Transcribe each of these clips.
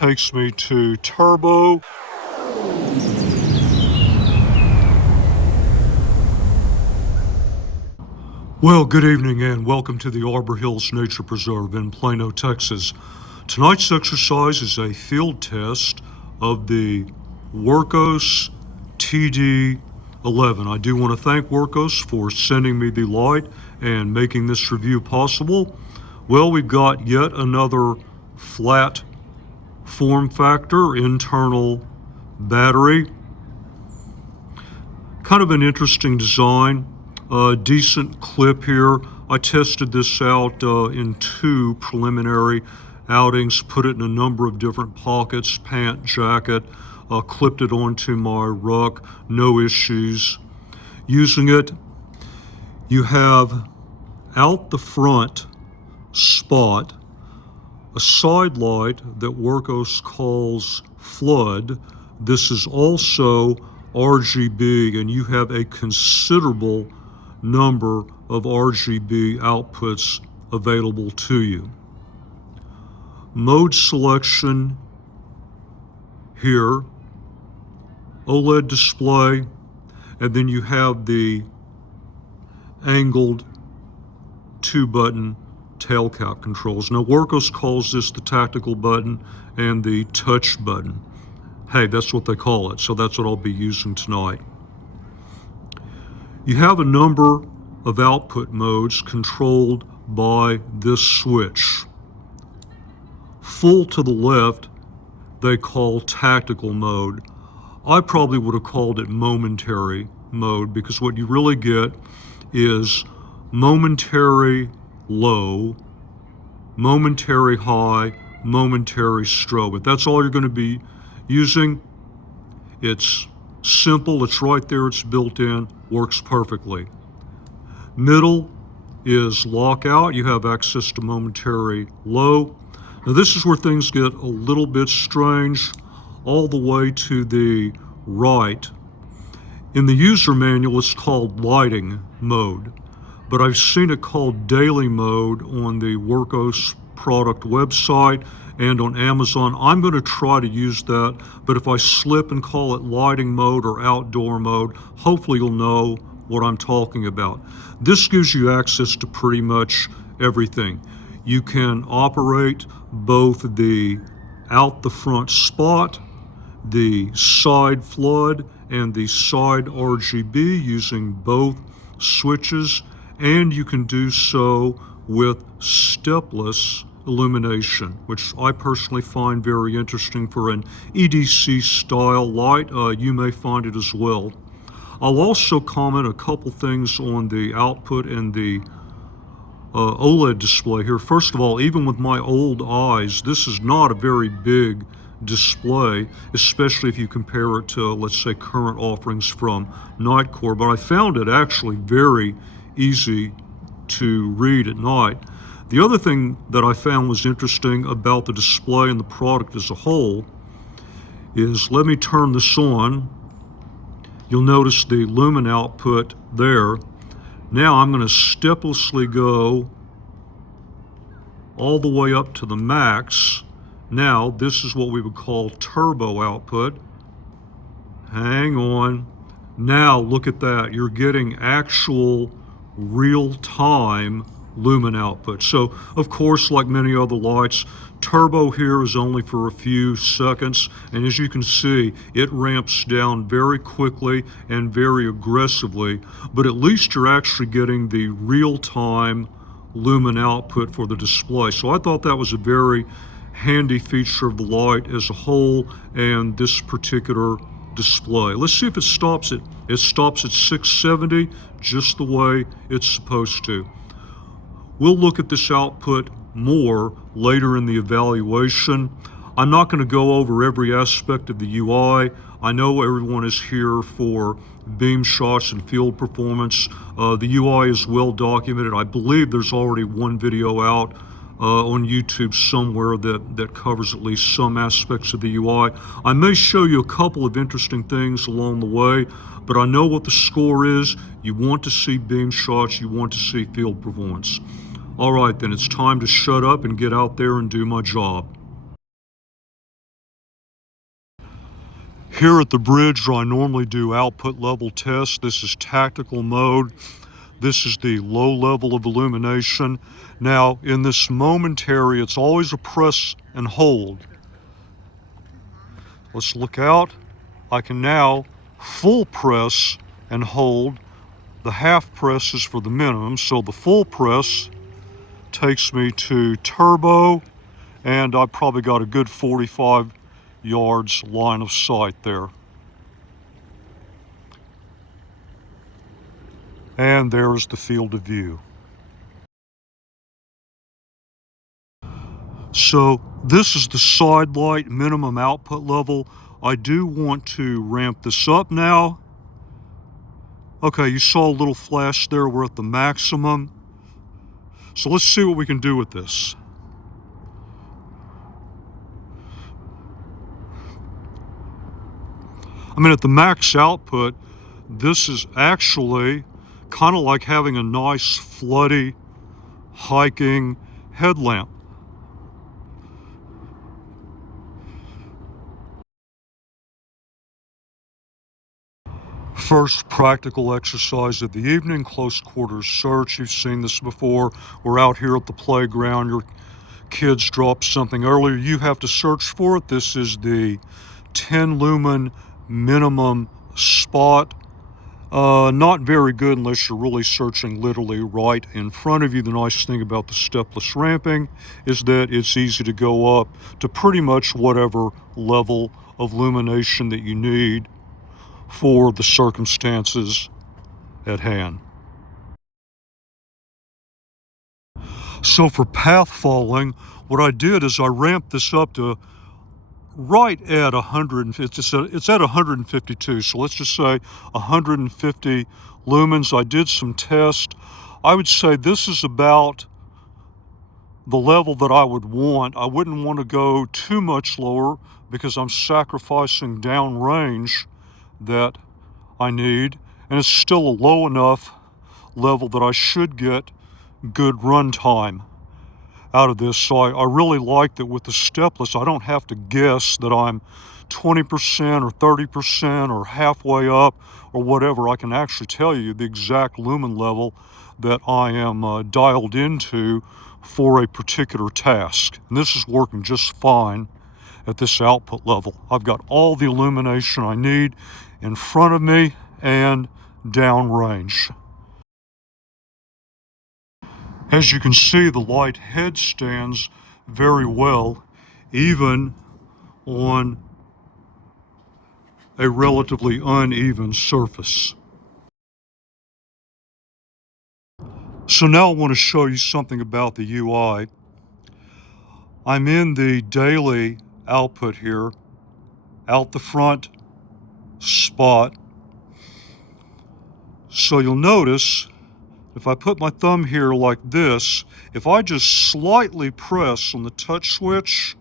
takes me to turbo. Well, good evening and welcome to the Arbor Hills Nature Preserve in Plano, Texas. Tonight's exercise is a field test of the Wurkkos TD11. I do want to thank Wurkkos for sending me the light and making this review possible. Well, we've got yet another flat form factor internal battery. Kind of an interesting design. Decent clip here. I tested this out in 2 preliminary outings, put it in a number of different pockets, pant, jacket, clipped it onto my ruck, no issues. Using it, you have out the front spot a side light that Wurkkos calls Flood. This is also RGB, and you have a considerable number of RGB outputs available to you. Mode selection here, OLED display, and then you have the angled 2-button tail cap controls. Now Wurkkos calls this the tactical button and the touch button. Hey, that's what they call it, so that's what I'll be using tonight. You have a number of output modes controlled by this switch. Full to the left, they call tactical mode. I probably would have called it momentary mode, because what you really get is momentary low, momentary high, momentary strobe. If that's all you're going to be using, it's simple, it's right there, it's built in, works perfectly. Middle is lockout. You have access to momentary low. Now this is where things get a little bit strange. All the way to the right, in the user manual, it's called lighting mode, but I've seen it called daily mode on the Wurkkos product website and on Amazon. I'm going to try to use that, but if I slip and call it lighting mode or outdoor mode, hopefully you'll know what I'm talking about. This gives you access to pretty much everything. You can operate both the out the front spot, the side flood, and the side RGB using both switches, and you can do so with stepless illumination, which I personally find very interesting for an EDC style light. You may find it as well. I'll also comment a couple things on the output and the OLED display here. First of all, even with my old eyes, this is not a very big display, especially if you compare it to, let's say, current offerings from Nitecore, but I found it actually very easy to read at night. The other thing that I found was interesting about the display and the product as a whole is, let me turn this on. You'll notice the lumen output there. Now I'm going to steplessly go all the way up to the max. Now this is what we would call turbo output. Hang on. Now look at that. You're getting actual real-time lumen output. So of course, like many other lights, turbo here is only for a few seconds, and as you can see, it ramps down very quickly and very aggressively, but at least you're actually getting the real-time lumen output for the display. So I thought that was a very handy feature of the light as a whole and this particular display. Let's see if it stops at 670, just the way it's supposed to. We'll look at this output more later in the evaluation. I'm not going to go over every aspect of the UI. I know everyone is here for beam shots and field performance. The UI is well documented. I believe there's already one video out on YouTube somewhere that covers at least some aspects of the UI. I may show you a couple of interesting things along the way, but I know what the score is. You want to see beam shots, you want to see field performance. All right, then it's time to shut up and get out there and do my job. Here at the bridge, I normally do output level tests. This is tactical mode. This is the low level of illumination. Now, in this momentary, it's always a press and hold. Let's look out. I can now full press and hold. The half press is for the minimum, so the full press takes me to turbo, and I've probably got a good 45 yards line of sight there. And there's the field of view. So this is the side light minimum output level. I do want to ramp this up now. Okay, you saw a little flash there. We're at the maximum. So let's see what we can do with this. I mean, at the max output, this is actually kind of like having a nice floody hiking headlamp. First practical exercise of the evening, close quarters search. You've seen this before. We're out here at the playground. Your kids dropped something earlier. You have to search for it. This is the 10 lumen minimum spot. Not very good unless you're really searching literally right in front of you. The nice thing about the stepless ramping is that it's easy to go up to pretty much whatever level of illumination that you need for the circumstances at hand. So for path following, what I did is I ramped this up to right at 100. It's at 152, so let's just say 150 lumens. I did some tests. I would say this is about the level that I would want. I wouldn't want to go too much lower because I'm sacrificing downrange that I need, and it's still a low enough level that I should get good run time out of this. So I really like that with the stepless, I don't have to guess that I'm 20% or 30% or halfway up or whatever. I can actually tell you the exact lumen level that I am dialed into for a particular task. And this is working just fine at this output level. I've got all the illumination I need in front of me and downrange. As you can see, the light head stands very well, even on a relatively uneven surface. So now I want to show you something about the UI. I'm in the daily output here, out the front spot. So you'll notice if I put my thumb here like this, if I just slightly press on the touch switch,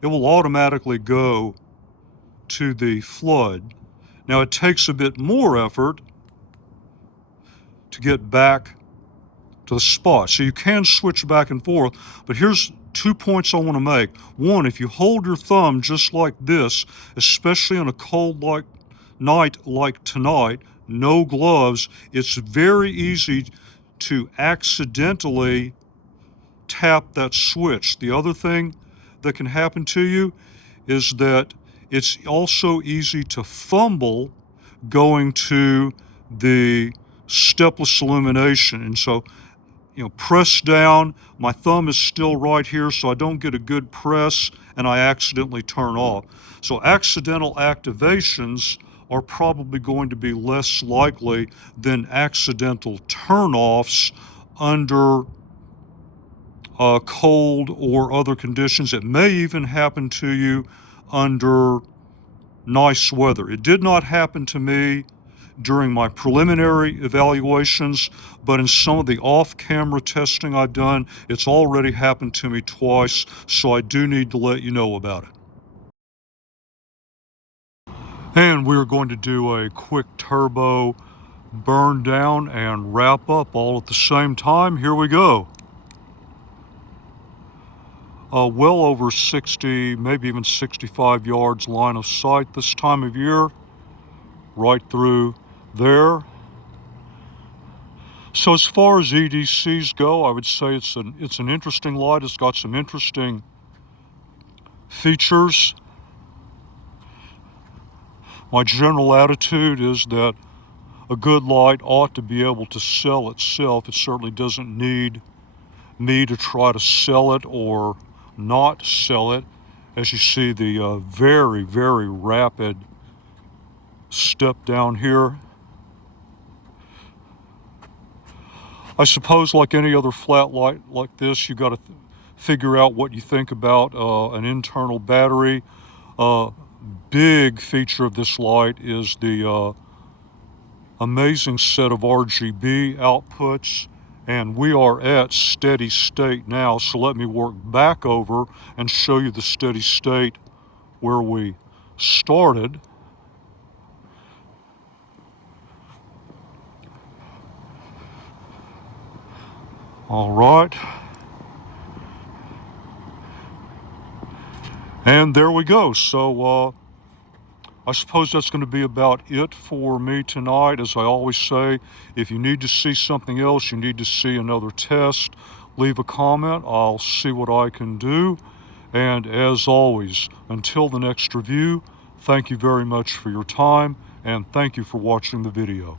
it will automatically go to the flood. Now it takes a bit more effort to get back to the spot. So you can switch back and forth, but here's 2 points I want to make. One, if you hold your thumb just like this, especially on a cold night like tonight, no gloves, it's very easy to accidentally tap that switch. The other thing that can happen to you is that it's also easy to fumble going to the stepless illumination. And so, press down, my thumb is still right here, so I don't get a good press and I accidentally turn off. So accidental activations are probably going to be less likely than accidental turn-offs under cold or other conditions. It may even happen to you under nice weather. It did not happen to me during my preliminary evaluations, but in some of the off-camera testing I've done, it's already happened to me twice, so I do need to let you know about it. And we're going to do a quick turbo burn down and wrap up all at the same time. Here we go. well over 60, maybe even 65 yards line of sight this time of year, right through there. So as far as EDCs go, I would say it's an interesting light. It's got some interesting features. My general attitude is that a good light ought to be able to sell itself. It certainly doesn't need me to try to sell it or not sell it. As you see, the very, very rapid step down here. I suppose like any other flat light like this, you got to figure out what you think about an internal battery. Big feature of this light is the amazing set of RGB outputs, and we are at steady state now. So let me work back over and show you the steady state where we started. All right. And there we go. So I suppose that's going to be about it for me tonight. As I always say, if you need to see something else, you need to see another test, leave a comment. I'll see what I can do. And as always, until the next review, thank you very much for your time, and thank you for watching the video.